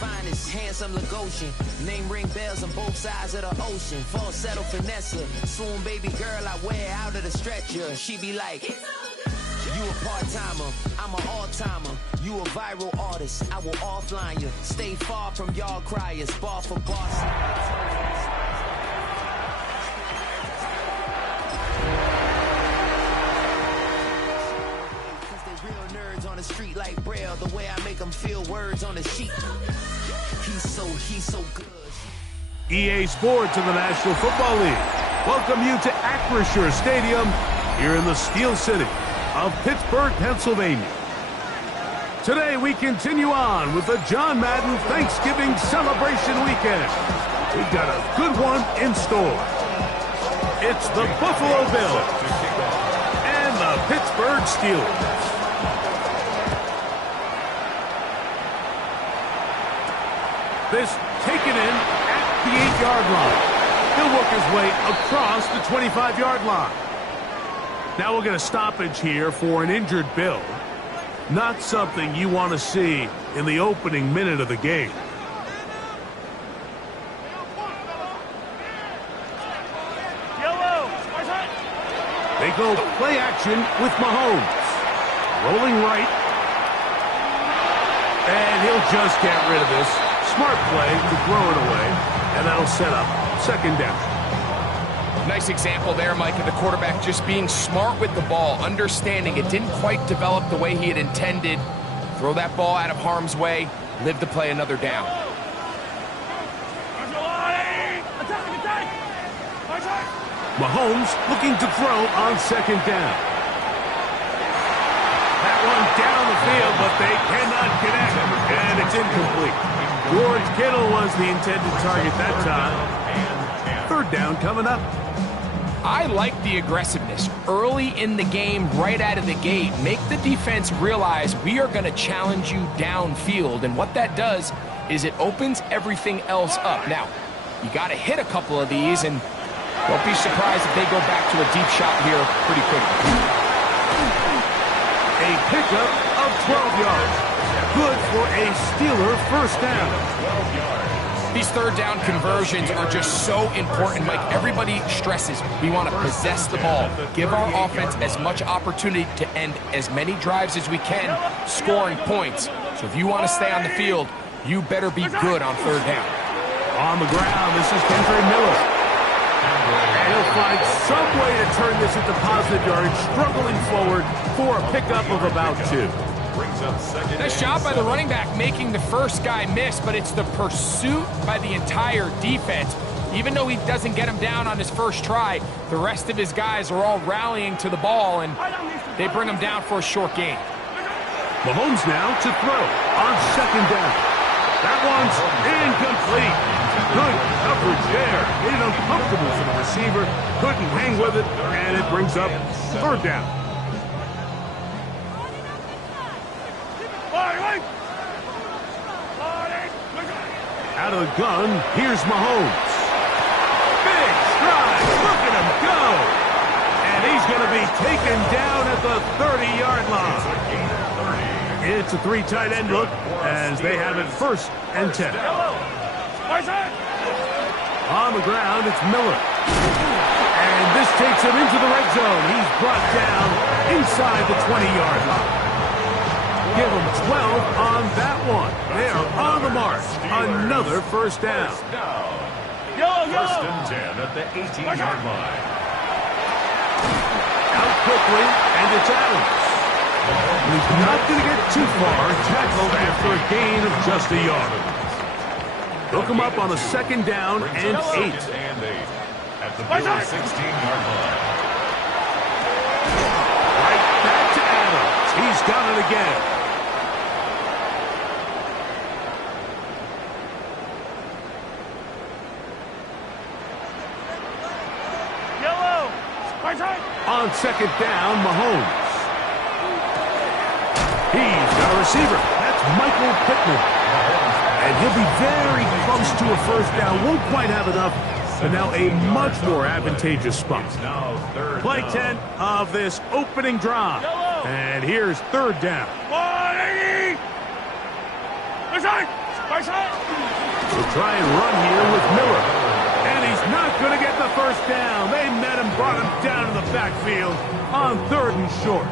finest, handsome Lagosian. Name ring bells on both sides of the ocean. Falsetto finesse, swoon baby girl I wear out of the stretcher. She be like, you a part-timer, I'm an all-timer. You a viral artist, I will offline you. Stay far from y'all criers, bar for bar. Street like Braille, the way I make them feel words on the sheet. He's so good. EA Sports in the National Football League welcome you to Acrisure Stadium here in the Steel City of Pittsburgh, Pennsylvania. Today we continue on with the John Madden Thanksgiving celebration weekend. We've got a good one in store. It's the Buffalo Bills and the Pittsburgh Steelers. This taken in at the 8-yard line. He'll work his way across the 25-yard line. Now we'll get a stoppage here for an injured Bill. Not something you want to see in the opening minute of the game. They go play action with Mahomes. Rolling right. And he'll just get rid of this. Smart play to throw it away, and that'll set up second down. Nice example there, Mike, of the quarterback just being smart with the ball, understanding it didn't quite develop the way he had intended. Throw that ball out of harm's way, live to play another down. Mahomes looking to throw on second down. That one down the field, but they cannot connect, and it's incomplete. George Kittle was the intended target that time. Third down coming up. I like the aggressiveness early in the game, right out of the gate. Make the defense realize we are going to challenge you downfield, and what that does is it opens everything else up. Now, you got to hit a couple of these, and don't be surprised if they go back to a deep shot here pretty quickly. A pickup of 12 yards. Good for a Steeler first down. These third down conversions are just so important. Like everybody stresses, we want to possess the ball, give our offense as much opportunity to end as many drives as we can, scoring points. So if you want to stay on the field, you better be good on third down. On the ground, this is Kendra Miller. And he'll find some way to turn this into positive yardage, struggling forward for a pickup of about 2. Nice job by the running back making the first guy miss, but it's the pursuit by the entire defense. Even though he doesn't get him down on his first try, the rest of his guys are all rallying to the ball, and they bring him down for a short gain. Mahomes now to throw on second down. That one's incomplete. Good coverage there. Made it uncomfortable for the receiver. Couldn't hang with it, and it brings up third down. Out of the gun, here's Mahomes. Big stride, look at him go! And he's going to be taken down at the 30-yard line. It's a 3 tight end look as they have it first and 10. On the ground, it's Miller. And this takes him into the red zone. He's brought down inside the 20-yard line. Give them 12 on that one. They are on the mark. Another first down. First and 10 at the 18-yard line. Out quickly, and it's Adams. He's not going to get too far. Tackled after a gain of just a yard. Hook him up on a second down and 8. At the 16-yard line. Right back to Adams. He's got it again. On second down, Mahomes. He's got a receiver. That's Michael Pittman. And he'll be very close to a first down. Won't quite have enough, but now a much more advantageous spot. Play 10 of this opening drive. And here's third down. We'll try and run here with Miller. And he's not going to get the first down. They met him, brought him down to the backfield on 3rd and short.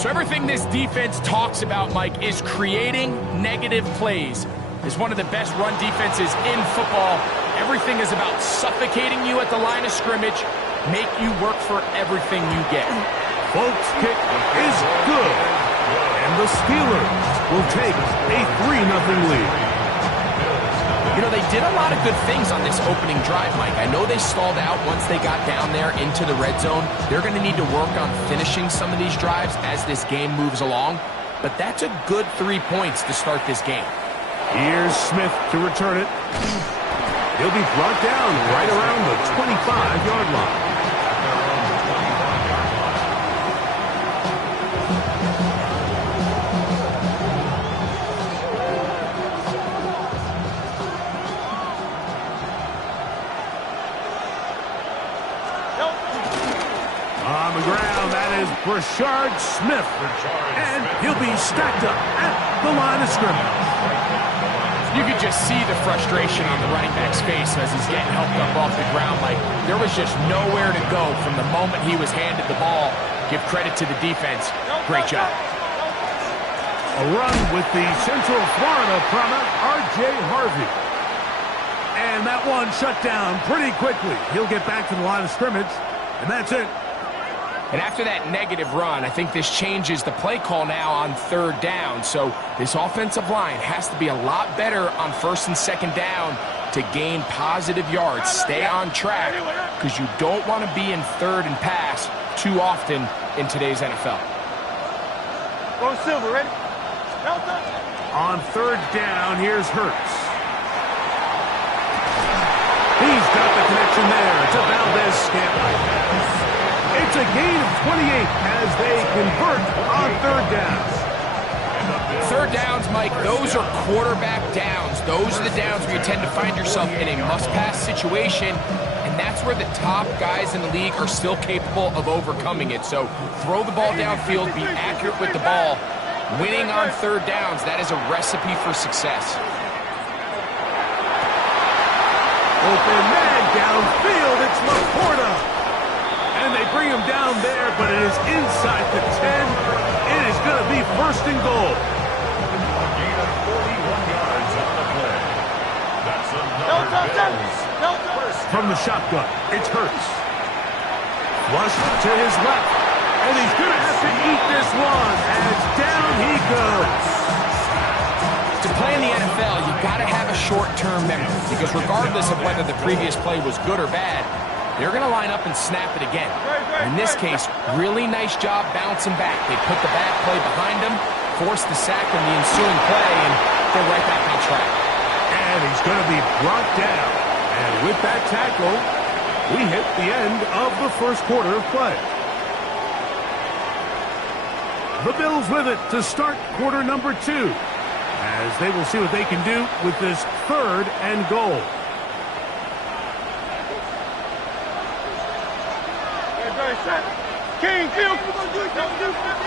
So everything this defense talks about, Mike, is creating negative plays. It's one of the best run defenses in football. Everything is about suffocating you at the line of scrimmage, make you work for everything you get. Folks' kick is good. And the Steelers will take a 3-0 lead. You know, they did a lot of good things on this opening drive, Mike. I know they stalled out once they got down there into the red zone. They're going to need to work on finishing some of these drives as this game moves along. But that's a good 3 points to start this game. Here's Smith to return it. He'll be brought down right around the 25-yard line. On the ground, that is Rashard Smith. And he'll be stacked up at the line of scrimmage. You could just see the frustration on the running back's face as he's getting helped up off the ground. Like, there was just nowhere to go from the moment he was handed the ball. Give credit to the defense. Great job. A run with the Central Florida product, R.J. Harvey. And that one shut down pretty quickly. He'll get back to the line of scrimmage, and that's it. And after that negative run, I think this changes the play call now on 3rd down. So this offensive line has to be a lot better on 1st and 2nd down to gain positive yards. Stay on track because you don't want to be in 3rd and pass too often in today's NFL. Go Silver, ready? On 3rd down, here's Hurts. He's got the connection there to Valdez-Scantling. It's a gain of 28 as they convert on 3rd down. 3rd downs, Mike, those are quarterback downs. Those are the downs where you tend to find yourself in a must-pass situation, and that's where the top guys in the league are still capable of overcoming it. So throw the ball downfield, be accurate with the ball. Winning on 3rd downs, that is a recipe for success. Open man downfield, it's Laporta. And they bring him down there, but it is inside the 10. It is going to be 1st and goal. A gain of 41 yards on the play. That's another From the shotgun, it's Hurts. Flush to his left. And he's going to have to eat this one as down he goes. To play in the NFL, you've got to have a short-term memory because regardless of whether the previous play was good or bad, they're going to line up and snap it again. In this case, really nice job bouncing back. They put the bad play behind them, forced the sack in the ensuing play, and they're right back on track. And he's going to be brought down. And with that tackle, we hit the end of the 1st quarter of play. The Bills with it to start quarter number 2, as they will see what they can do with this 3rd and goal.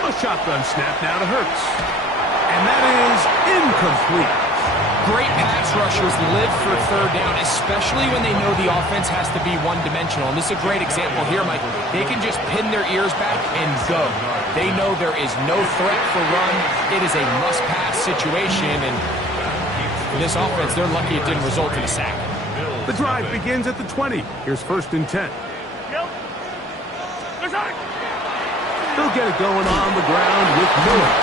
A shotgun snap now to Hurts. And that is incomplete. Great pass rushers live for 3rd down, especially when they know the offense has to be one-dimensional. And this is a great example here, Mike. They can just pin their ears back and go. They know there is no threat for run. It is a must-pass situation, and for this offense, they're lucky it didn't result in a sack. The drive begins at the 20. Here's 1st and 10. They'll get it going on the ground with Miller.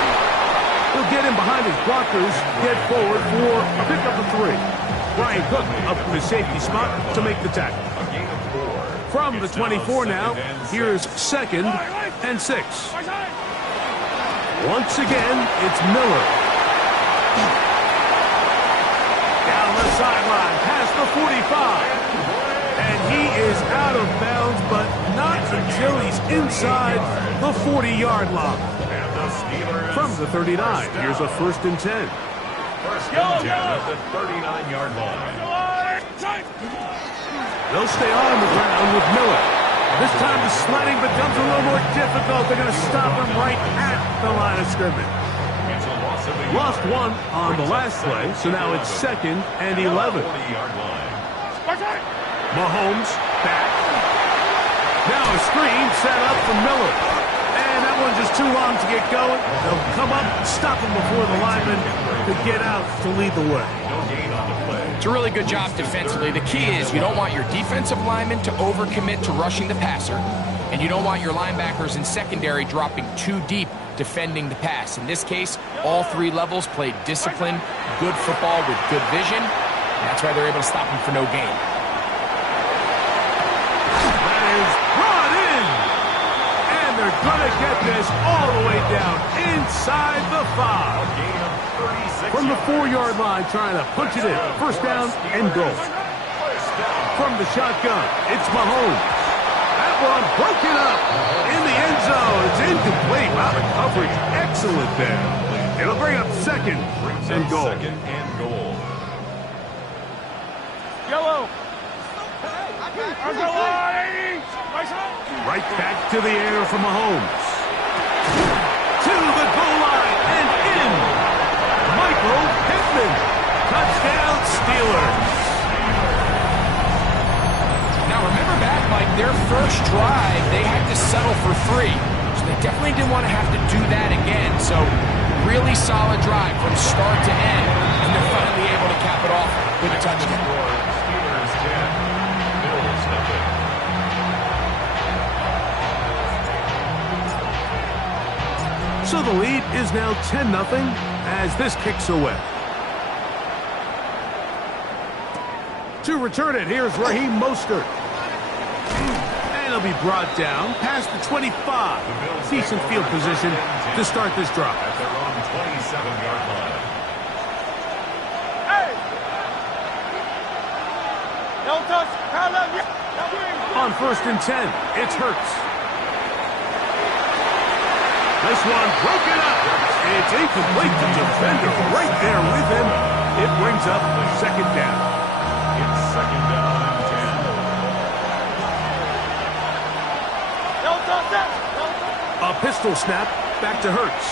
He'll get in behind his blockers, get forward for a pickup of 3. Brian Cook up from his safety spot to make the tackle. From the 24 now, here's 2nd and 6. Once again, it's Miller. Down the sideline, past the 45. And he is out of bounds, but not until he's inside the 40-yard line. From the 39, here's a 1st and 10. 1st and 10 at the 39-yard line. They'll stay on the ground with Miller. This time the sliding becomes a little more difficult. They're going to stop him right at the line of scrimmage. It's a loss of a Lost one on the last play, so now it's 2nd and 11. 40-yard line. Mahomes back. Now a screen set up for Miller. And that one's just too long to get going. They'll come up, stop him before the lineman could get out to lead the way. No gain on the play. It's a really good job defensively. The key is you don't want your defensive linemen to overcommit to rushing the passer, and you don't want your linebackers in secondary dropping too deep defending the pass. In this case, all three levels played disciplined, good football with good vision, and that's why they're able to stop him for no gain. That is brought in! And they're going to get this all the way down inside the 5. A gain of 36 From the yards. 4-yard line, trying to punch it in. First down and goal. First down. From the shotgun, it's Mahomes. That one broken up in the end zone. It's incomplete. Wow, the coverage excellent there. It'll bring up 2nd and goal. 2nd and goal. Yellow. Right back to the air for Mahomes. To the goal line and in. Michael Pittman. Touchdown Steelers. Now remember back, Mike, their first drive, they had to settle for 3. So they definitely didn't want to have to do that again. So really solid drive from start to end, and they're finally able to cap it off with a touchdown. Steelers 10. Bills nothing. So the lead is now 10-0 as this kicks away. To return it, here's Raheem Mostert. And he'll be brought down past the 25. Decent field position to start this drive. At their own 27-yard line. Hey! Don't touch. Parallel. On 1st and 10, it's Hurts. This one broken up. It's incomplete. The defender right there with him. It brings up 2nd down. It's 2nd down and 10. Don't touch that. Don't touch. A pistol snap back to Hurts.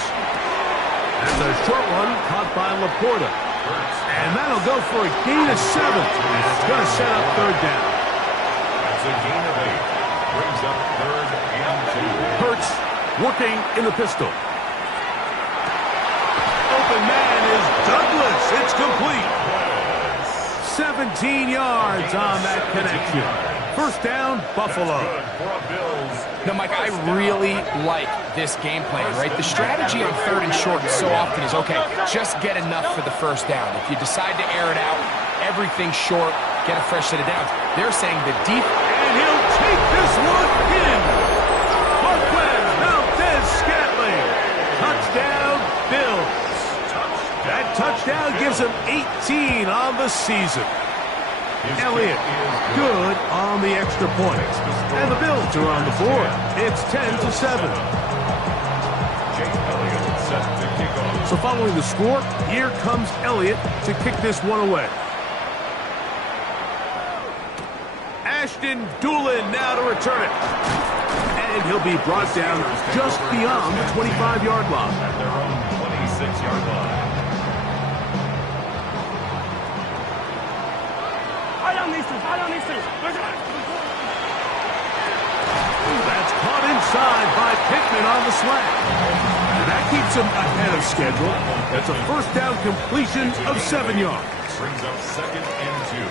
That's a short one caught by Laporta. And that'll go for a gain of 7. And it's going to set up 3rd down. That's a gain of 8. Brings up 3rd and 2. Hurts working in the pistol. Open man is Douglas. It's complete. 17 yards on that connection. First down, Buffalo. Good for a Bills. Now, Mike, I really like this game plan, right? The strategy on 3rd and short so often is, okay, just get enough for the first down. If you decide to air it out, everything short, get a fresh set of downs. They're saying the deep... And he'll take this one in. Marquez Valdez-Scantling. Touchdown, Bills. That touchdown gives him 18 on the season. Elliott, good on the extra point. And the Bills are on the board. It's 10-7. Jake Elliott set to kick off. So following the score, here comes Elliott to kick this one away. Ashton Doolin now to return it. And he'll be brought down just beyond the 25-yard line. At their own 26-yard line. That's caught inside by Pittman on the slant. And that keeps him ahead of schedule. That's a first down completion of 7 yards. Brings up 2nd and 2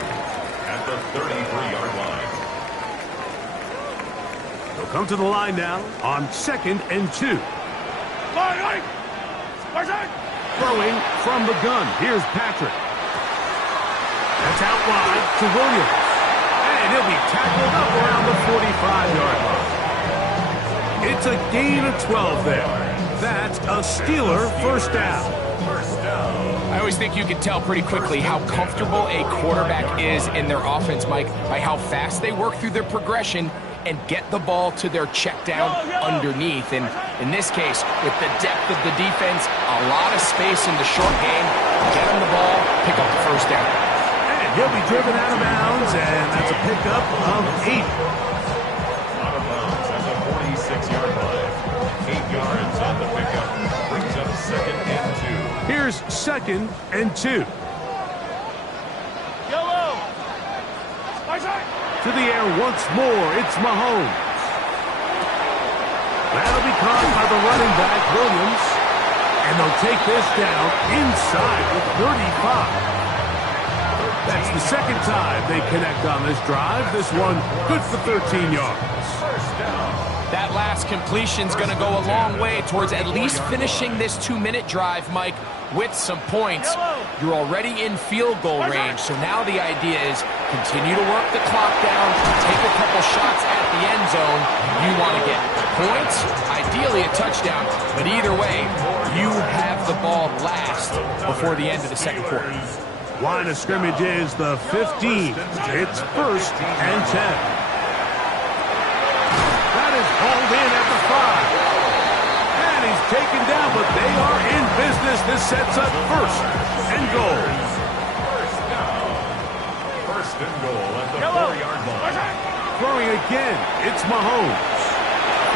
at the 33-yard line. They'll come to the line now on 2nd and 2. Throwing from the gun. Here's Patrick. That's out wide to Williams. And he'll be tackled up around the 45-yard line. It's a gain of 12 there. That's a Steeler first down. I always think you can tell pretty quickly how comfortable a quarterback is in their offense, Mike, by how fast they work through their progression and get the ball to their check down underneath. And in this case, with the depth of the defense, a lot of space in the short game, get him the ball, pick up the first down. And he'll be driven out of bounds, and that's a pickup of 8. Out of bounds at the 46-yard line. 8 yards on the pickup. Brings up 2nd and 2. Here's 2nd and 2. Yellow. To the air once more, it's Mahomes. That'll be caught by the running back, Williams. And they'll take this down inside the 35. That's the second time they connect on this drive. This one good for 13 yards. That last completion's going to go a long way towards at least finishing this 2-minute drive, Mike, with some points. You're already in field goal range, so now the idea is continue to work the clock down, take a couple shots at the end zone. You want to get points, ideally a touchdown, but either way, you have the ball last before the end of the second quarter. Line of scrimmage is the 15. It's 1st and 10. That is hauled in at the 5. And he's taken down, but they are in business. This sets up 1st and goal. First and goal at the 4-yard line. Throwing again, it's Mahomes.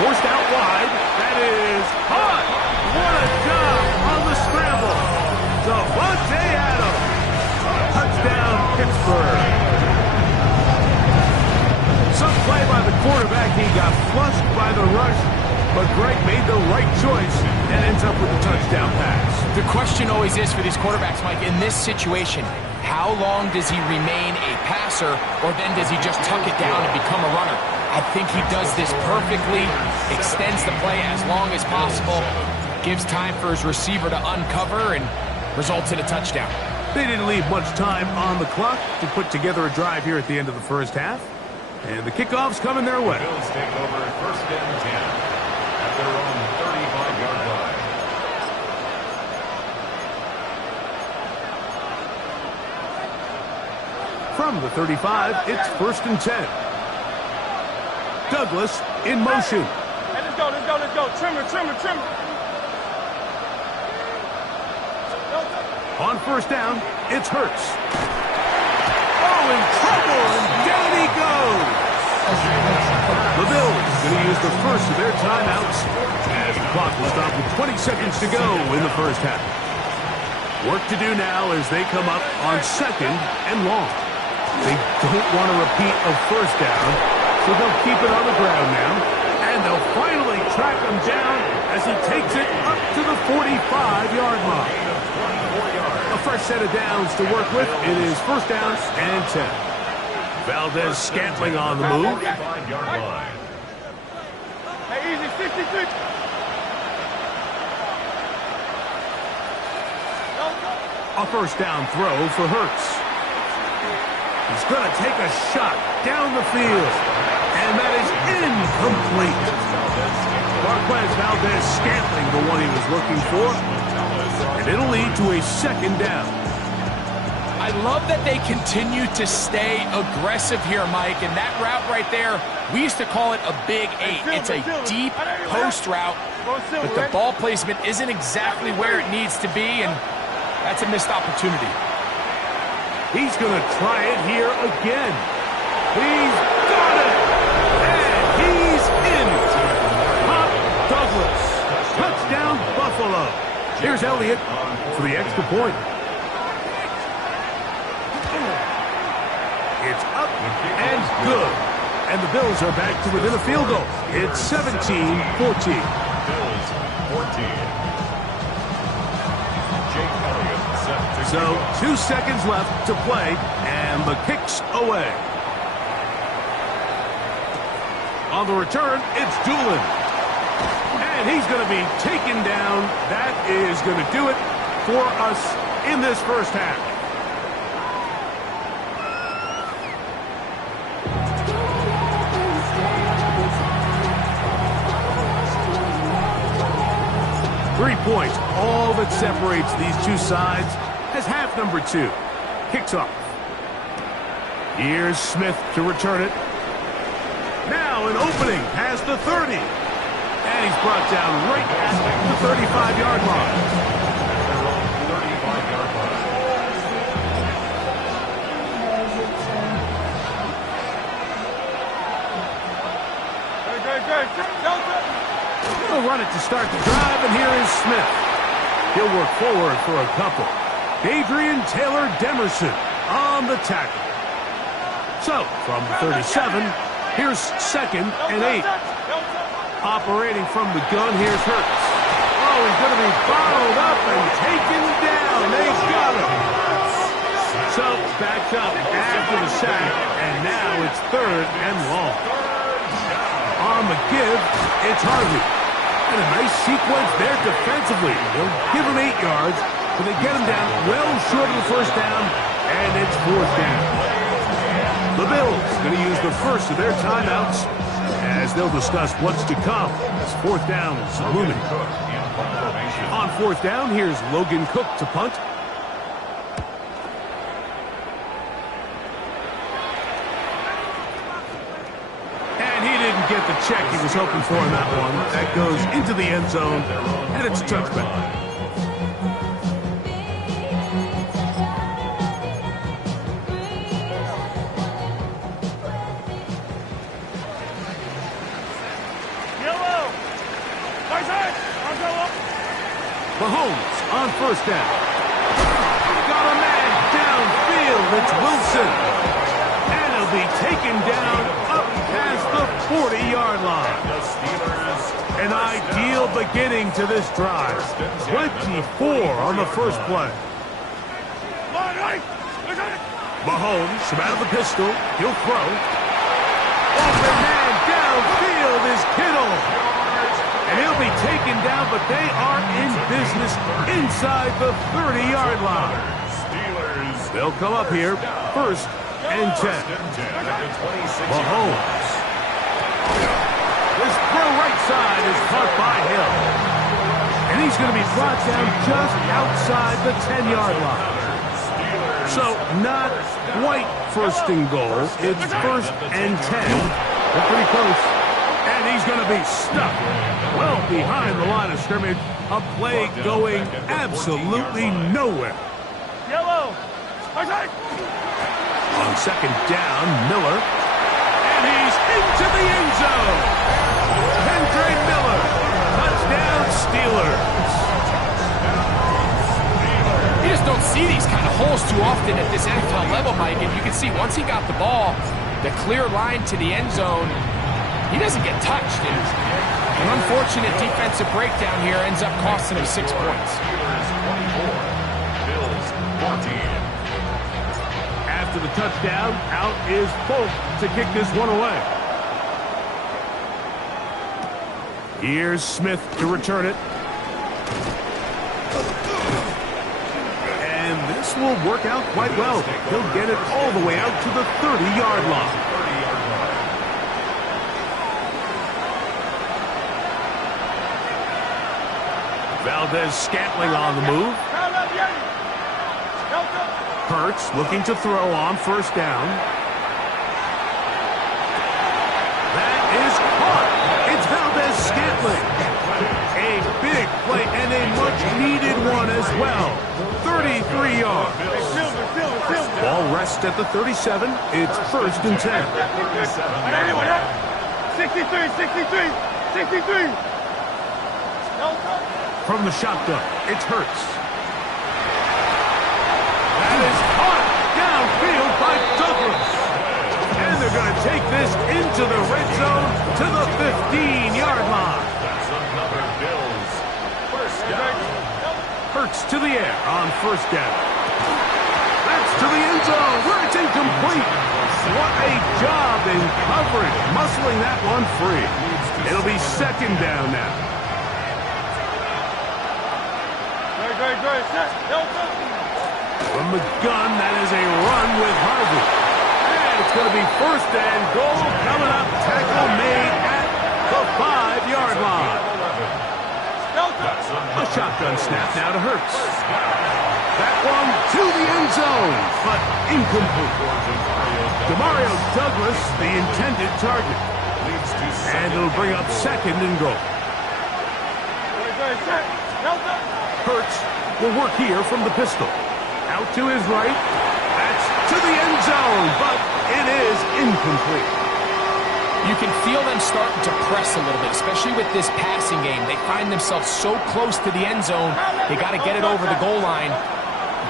Forced out wide. That is hot. What a job on the scramble. Devontae Adams. Touchdown, Pittsburgh. Some play by the quarterback. He got flushed by the rush, but Greg made the right choice and ends up with a touchdown pass. The question always is for these quarterbacks, Mike, in this situation, how long does he remain a passer, or then does he just tuck it down and become a runner? I think he does this perfectly, extends the play as long as possible, gives time for his receiver to uncover, and results in a touchdown. They didn't leave much time on the clock to put together a drive here at the end of the first half. And the kickoff's coming their way. Bills take over 1st and 10 at their own 35-yard line. From the 35, it's 1st and 10. Douglas in motion. Hey, let's go, let's go, let's go. Trimmer, trimmer, trimmer. On 1st down, it's Hurts. Oh, in trouble, and down he goes. The Bills going to use the first of their timeouts as the clock will stop with 20 seconds to go in the first half. Work to do now as they come up on 2nd and long. They don't want to repeat a 1st down, so they'll keep it on the ground now. And they'll finally track him down as he takes it up to the 45-yard line. A fresh set of downs to work with. It is 1st down and 10. Valdez Scantling on the move. 45-yard line. Hey, easy, 66. A 1st down throw for Hurts. He's going to take a shot down the field. And that is incomplete. Marquez Valdez Scantling, the one he was looking for. And it'll lead to a 2nd down. I love that they continue to stay aggressive here, Mike. And that route right there, we used to call it a big 8. It's a deep post route, but the ball placement isn't exactly where it needs to be, and that's a missed opportunity. He's going to try it here again. He's got it! And he's in! Pop Douglas. Touchdown, Buffalo. Here's Elliott for the extra point. It's up and good. And the Bills are back to within a field goal. It's 17-14. Bills 14. Jake Elliott set to So kick 2 seconds left to play, and the kick's away. On the return, it's Doolin. And he's going to be taken down. That is going to do it for us in this first half. Three points, all that separates these two sides as half number 2 kicks off. Here's Smith to return it. Now an opening past the 30. And he's brought down right at the 35-yard line. their own 35-yard line. They'll run it to start the drive, and here is Smith. He'll work forward for a couple. Adrian Taylor Demerson on the tackle. So, from the 37, here's 2nd and 8. Operating from the gun, here's Hurts. Oh, he's going to be followed up and taken down. They've got him. So, backed up after the sack, and now it's 3rd and long. On the give, it's Harvey. And a nice sequence there defensively. They'll give him 8 yards, but they get him down well short of the 1st down, and it's 4th down. The Bills going to use the first of their timeouts as they'll discuss what's to come. It's 4th down is looming. On 4th down, here's Logan Cook to punt. And he didn't get the check he was hoping for in that one. That goes into the end zone, and it's a touchback. Mahomes on 1st down. Got a man downfield. It's Wilson. And he'll be taken down up past the 40-yard line. An ideal beginning to this drive. 24 on the first play. Mahomes from out of the pistol. He'll throw. Open man downfield is Kittle. And he'll be taken down, but they are in business inside the 30-yard line. They'll come up here, 1st and 10. Mahomes. This throw right side is caught by Hill. And he's going to be brought down just outside the 10-yard line. So not quite 1st and goal. It's 1st and 10. They're pretty close. And he's going to be stuck well behind the line of scrimmage. A play going absolutely nowhere. Yellow. On 2nd down, Miller. And he's into the end zone. Andre Miller. Touchdown, Steelers. You just don't see these kind of holes too often at this NFL level, Mike. And you can see once he got the ball, the clear line to the end zone, he doesn't get touched. An unfortunate defensive breakdown here ends up costing him 6 points. After the touchdown, out is Folk to kick this one away. Here's Smith to return it. And this will work out quite well. He'll get it all the way out to the 30-yard line. Valdez-Scantling on the move. Hurts looking to throw on 1st down. That is caught. It's Valdez-Scantling. A big play and a much-needed one as well. 33 yards. Ball rests at the 37. It's 1st and 10. 63. From the shotgun, it's Hurts. That is caught downfield by Douglas. And they're going to take this into the red zone to the 15-yard line. That's another Bills 1st down. Hurts to the air on 1st down. That's to the end zone where it's incomplete. What a job in coverage, muscling that one free. It'll be 2nd down now. From the gun, that is a run with Harvey. And it's going to be 1st and goal coming up. Tackle made at the 5-yard line. A shotgun snap now to Hurts. That one to the end zone, but incomplete. Demario Douglas, the intended target. And it'll bring up 2nd and goal. Hurts will work here from the pistol. Out to his right. That's to the end zone, but it is incomplete. You can feel them starting to press a little bit, especially with this passing game. They find themselves so close to the end zone, they got to get it over the goal line.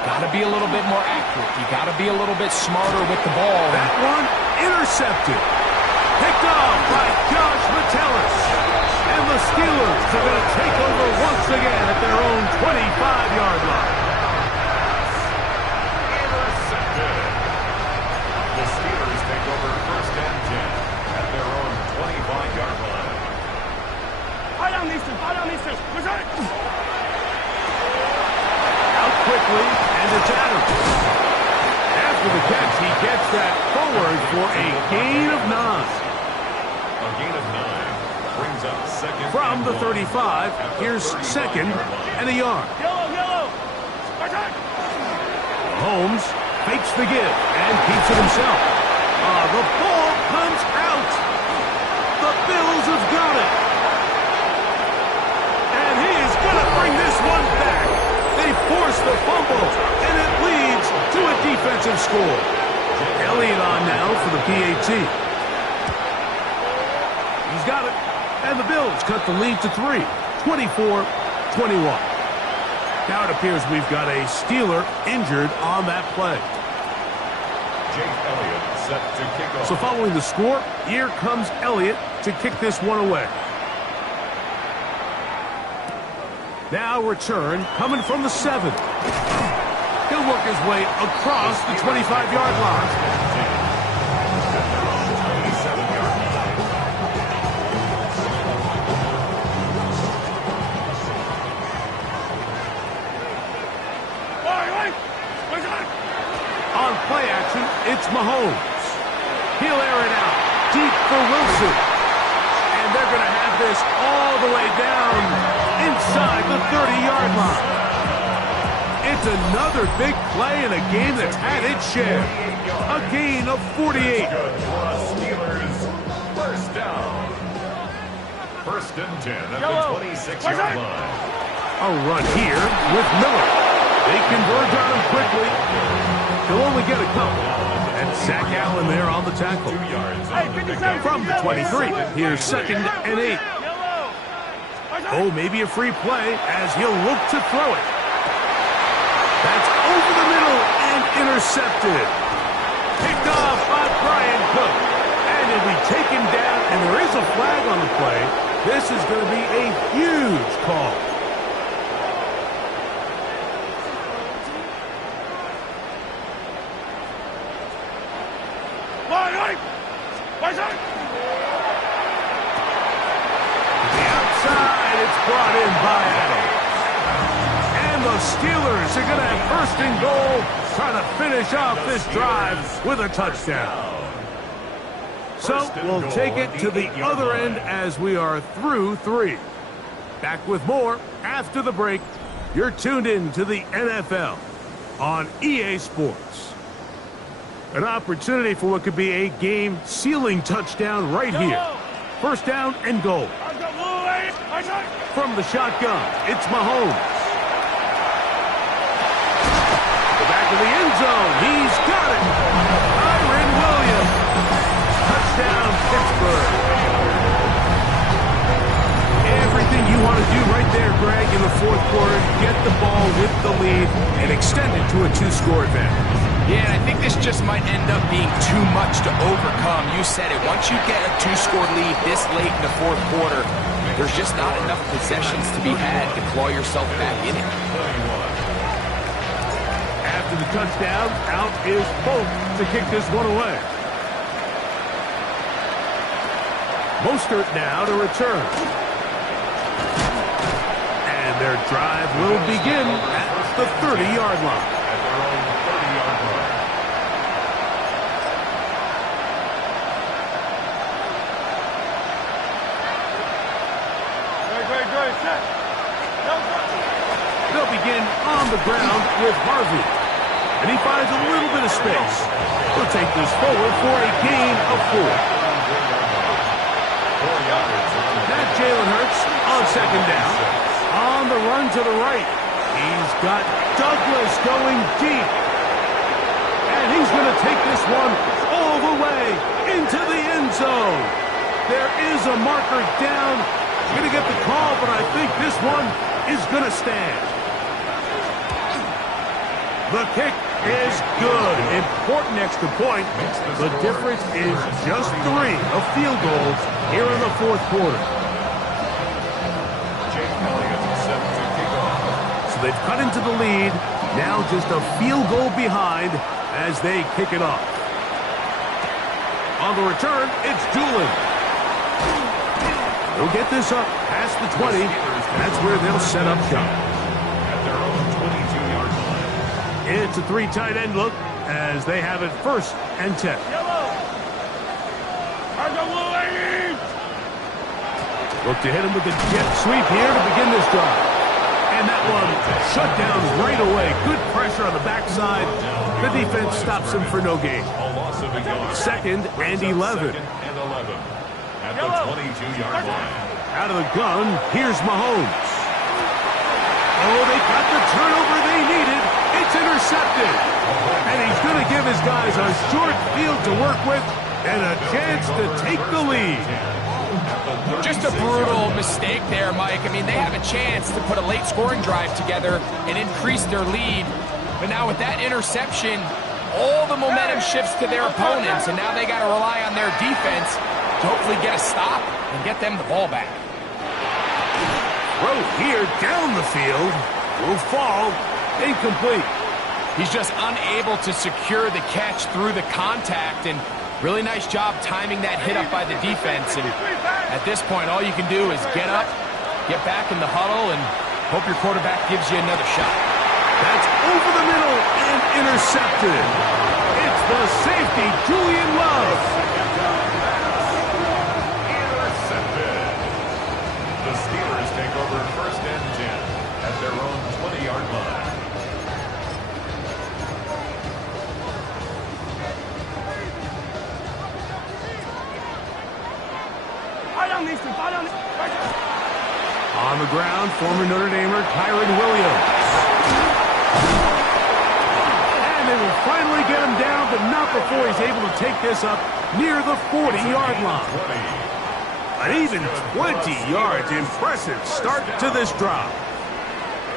got to be a little bit more accurate. You got to be a little bit smarter with the ball. That one intercepted. Picked off by Josh Metellus. And the Steelers are going to take over once again at their own 25-yard line. Intercepted. The Steelers take over first and 10 at their own 25-yard line. Fire down these two. Fire down these two. Push it. Out quickly, and it's Adams. After the catch, he gets that forward for a gain of 9. A gain of 9 brings up second. From the 35, here's second and a yard. Yellow, yellow. Attack. Holmes fakes the give and keeps it himself. The ball comes out. The Bills have got it. And he is going to bring this one back. They force the fumble, and it leads to a defensive score. Elliott on now for the PAT. He's got it. And the Bills cut the lead to 3, 24-21. Now it appears we've got a Steeler injured on that play. Jake Elliott set to kick off. So following the score, here comes Elliott to kick this one away. Now return coming from the 7. He'll work his way across the 25-yard line. On play action, it's Mahomes. He'll air it out deep for Wilson. And they're going to have this all the way down inside the 30-yard line. It's another big play in a game that's had its share. A gain of 48. Good for us Steelers. First down. First and 10 at the 26-yard line. A run here with Miller. They converge on him quickly. He'll only get a couple. And Zach Allen there on the tackle. 2 yards From the 23, here's second and 8. Oh, maybe a free play as he'll look to throw it. That's over the middle and intercepted. Picked off by Brian Cook. And he'll be taken down, and there is a flag on the play. This is going to be a huge call. Brought in by Adams. And the Steelers are going to have first and goal, trying to finish off this drive with a touchdown. So we'll take it to the other end as we are through 3. Back with more after the break. You're tuned in to the NFL on EA Sports. An opportunity for what could be a game-sealing touchdown right here. First down and goal. From the shotgun, it's Mahomes. The back of the end zone, he's got it. Kyren Williams. Touchdown, Pittsburgh. Everything you want to do right there, Greg, in the fourth quarter, get the ball with the lead and extend it to a 2-score advantage. Yeah, and I think this just might end up being too much to overcome. You said it. Once you get a 2-score lead this late in the fourth quarter, there's just not enough possessions to be had to claw yourself back in it. After the touchdown, out is Polk to kick this one away. Mostert now to return. And their drive will begin at the 30-yard line. They'll begin on the ground with Harvey. And he finds a little bit of space. He'll take this forward for a gain of 4. Now Jalen Hurts on second down. On the run to the right. He's got Douglas going deep. And he's going to take this one all the way into the end zone. There is a marker down. Going to get the call, but I think this one is going to stand. The kick is good. Important extra point. The difference is just 3 of field goals here in the fourth quarter. So they've cut into the lead. Now just a field goal behind as they kick it off. On the return, it's Doolin. They'll get this up past the 20. That's where they'll set up shop. At their own 22-yard line. It's a 3 tight end look as they have it 1st and 10. Look to hit him with the jet sweep here to begin this drive. And that one shut down right away. Good pressure on the backside. The defense stops him for no gain. 2nd and 11. At the 22-yard line. Out of the gun, here's Mahomes. Oh, they got the turnover they needed. It's intercepted. And he's going to give his guys a short field to work with and a chance to take the lead. Just a brutal mistake there, Mike. I mean, they have a chance to put a late scoring drive together and increase their lead. But now with that interception, all the momentum shifts to their opponents, and now they got to rely on their defense to hopefully get a stop and get them the ball back. Throw here down the field. Will fall. Incomplete. He's just unable to secure the catch through the contact, and really nice job timing that hit up by the defense. And at this point, all you can do is get up, get back in the huddle, and hope your quarterback gives you another shot. That's over the middle and intercepted. It's the safety, Julian Love. Intercepted. The Steelers take over 1st and 10 at their own 20-yard line. On the ground, former Notre Damer Kyron Williams. And they will finally get him down, but not before he's able to take this up near the 40-yard line. An even 20 yards. Impressive start to this drive.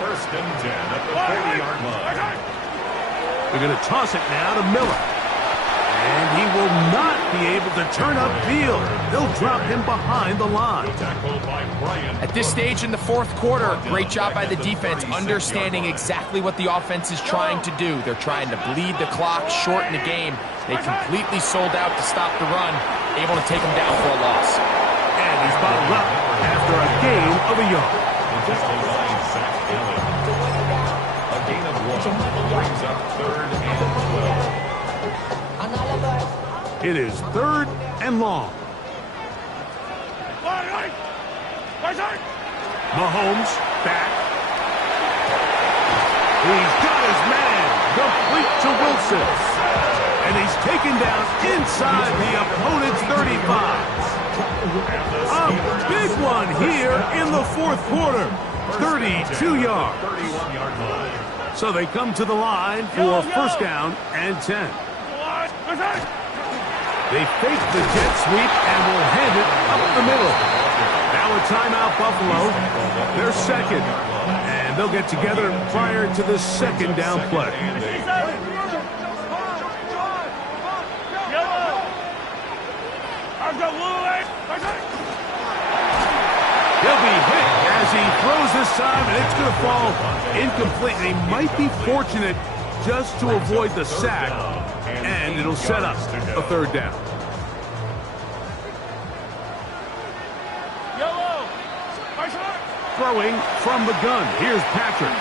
1st and 10 at the 40-yard line. They're going to toss it now to Miller. And he will not be able to turn upfield. They'll drop him behind the line. At this stage in the fourth quarter, great job by the defense understanding exactly what the offense is trying to do. They're trying to bleed the clock, shorten the game. They completely sold out to stop the run, able to take him down for a loss. And he's bottled up after a gain of a yard. A gain of 1 brings up 3rd and 12. It is 3rd and long. Mahomes back. He's got his man. Complete to Wilson. And he's taken down inside the opponent's 35. A big one here in the fourth quarter. 32 yards. So they come to the line for 1st down and 10. They fake the jet sweep and will hand it up the middle. Now a timeout, Buffalo. They're 2nd. And they'll get together prior to the 2nd down play. He'll be hit as he throws this time, and it's going to fall incomplete. They might be fortunate just to avoid the sack. And it'll set up a 3rd down. Throwing from the gun. Here's Patrick.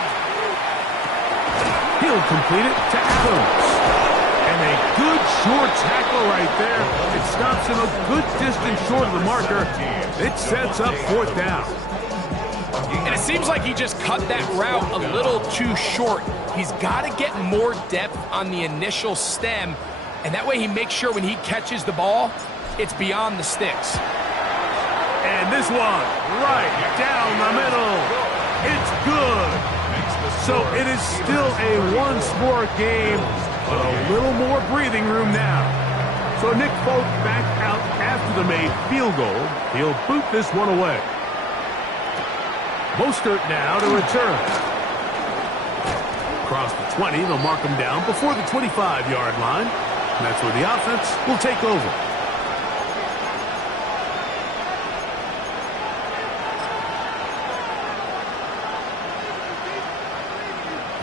He'll complete it to Adams. And a good short tackle right there. It stops him a good distance short of the marker. It sets up 4th down. And it seems like he just cut that route a little too short. He's got to get more depth on the initial stem, and that way he makes sure when he catches the ball, it's beyond the sticks. And this one, right down the middle. It's good. So it is still a one-score game, but a little more breathing room now. So Nick Folk back out after the made field goal. He'll boot this one away. Mostert now to return. across the 20. They'll mark him down before the 25-yard line. And that's where the offense will take over.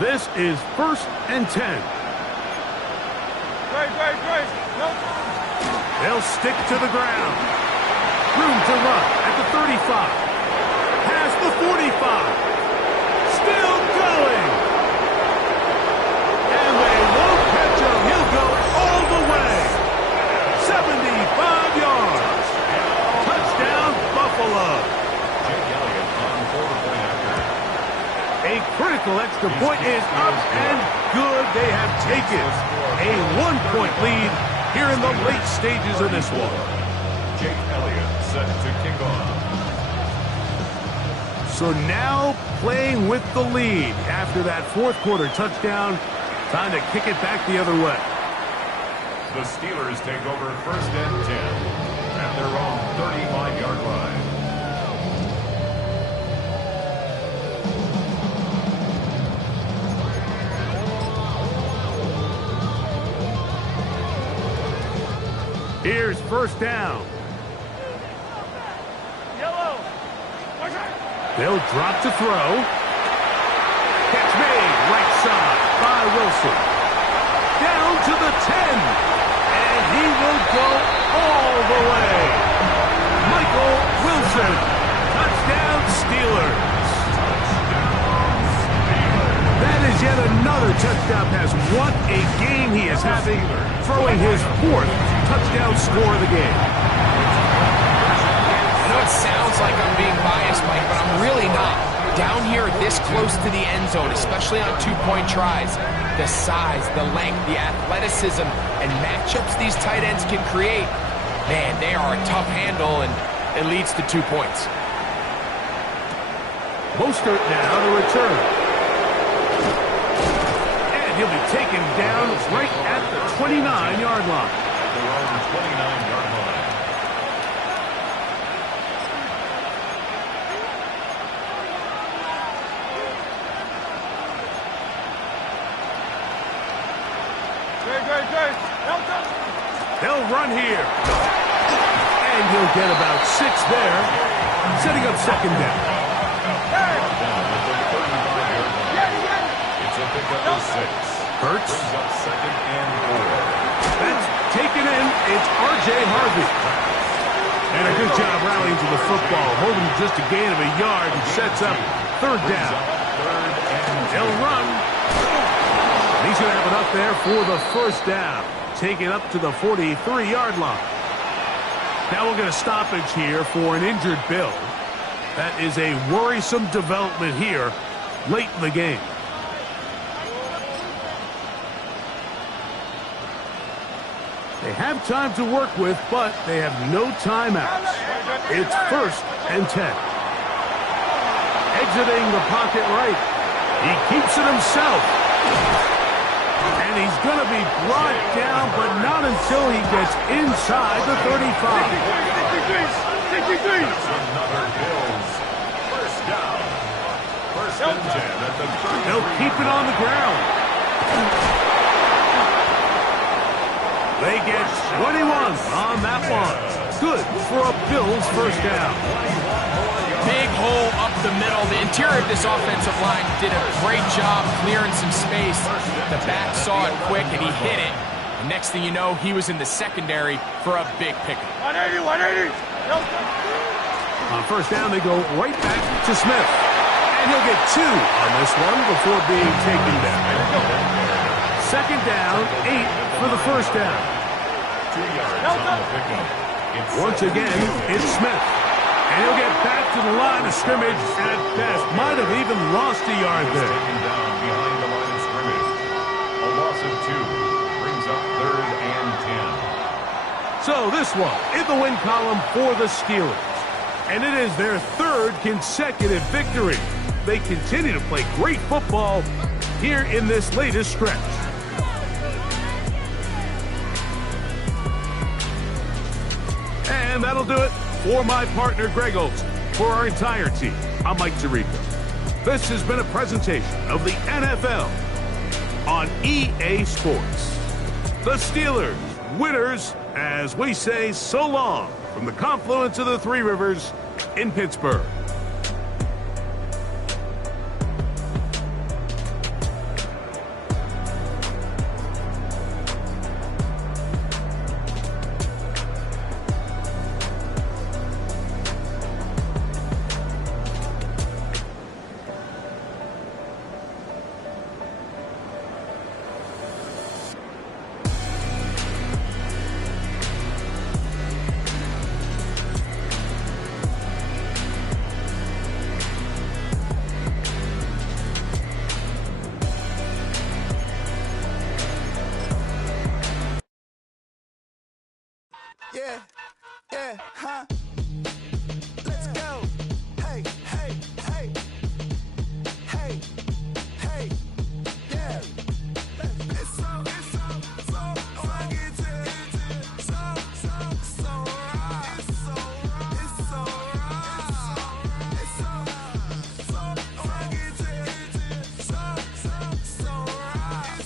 This is 1st and 10. They'll stick to the ground. Room to run at the 35. Past the 45. Still going. And they won't catch him. He'll go all the way. 75 yards. Touchdown, Buffalo. A critical extra point is up and good. They have taken a 1-point lead here in the late stages of this one. Jake Elliott set to kick off. So now playing with the lead after that fourth quarter touchdown. Time to kick it back the other way. The Steelers take over 1st and 10 at their own 35-yard line. Here's 1st down. They'll drop to throw. Catch made, right side by Wilson. Down to the 10. And he will go all the way. Michael Wilson. Touchdown, Steelers. That is yet another touchdown pass. What a game he is having, throwing his 4th touchdown score of the game. I know it sounds like I'm being biased, Mike, but I'm really not. Down here this close to the end zone, especially on 2-point tries, the size, the length, the athleticism, and matchups these tight ends can create, man, they are a tough handle, and it leads to 2 points. Mostert now to return. And he'll be taken down right at the 29-yard line. Their own 29-yard line. They'll run here. And he'll get about 6 there, setting up 2nd down. It's a pickup of 6. Hurts. Brings up 2nd and 4. That's taken in. It's R.J. Harvey. And a good job rallying to the football, holding just a gain of a yard and sets up 3rd down. They'll run. He's going to have enough there for the 1st down. Take it up to the 43-yard line. Now we'll get a stoppage here for an injured Bill. That is a worrisome development here late in the game. They have time to work with, but they have no timeouts. It's 1st and 10. Exiting the pocket right. He keeps it himself. And he's going to be brought down, but not until he gets inside the 35. Another Bills. 1st down. 1st and 10 at the 33. They'll keep it on the ground. They get 21 on that one. Good for a Bills 1st down. Big hole up the middle. The interior of this offensive line did a great job clearing some space. The back saw it quick, and he hit it. And next thing you know, he was in the secondary for a big pickup. 180. On 1st down, they go right back to Smith. And he'll get 2 on this one before being taken down. 2nd down, 8 for the 1st down. 2 yards on the pickup. Once again, it's Smith. And he'll get back to the line of scrimmage at best. Might have even lost a yard there. Taken down behind the line of scrimmage. A loss of 2 brings up 3rd and 10. So this one in the win column for the Steelers. And it is their 3rd consecutive victory. They continue to play great football here in this latest stretch. And that'll do it for my partner, Greg Olson. For our entire team, I'm Mike Tirico. This has been a presentation of the NFL on EA Sports. The Steelers, winners, as we say so long from the confluence of the Three Rivers in Pittsburgh. Yeah, huh? Let's go. Hey, hey, hey. Hey, hey, yeah. It's so fucking so right. It's so right. It's so right. It's so fucking so right.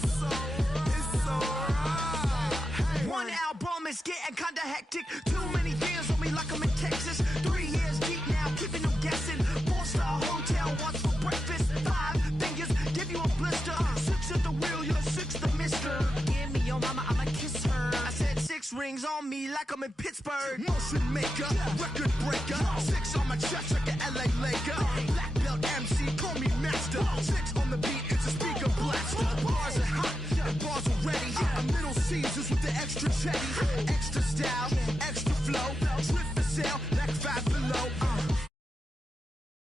It's so right. One album is getting kinda hectic. Too many fans on me like I'm in Texas. 3 years deep now, keeping them guessing. 4-star hotel, what's for breakfast? 5 fingers, give you a blister. 6 at the wheel, you're 6 the mister. Give me your mama, I'ma kiss her. I said 6 rings on me like I'm in Pittsburgh. Motion maker, record breaker. 6 on my chest like an LA Laker. Black belt MC, call me master. 6 on the beat, it's a speaker blaster. Bars are hot, and bars are ready. A Middle Caesars with the extra chetty. Extra style,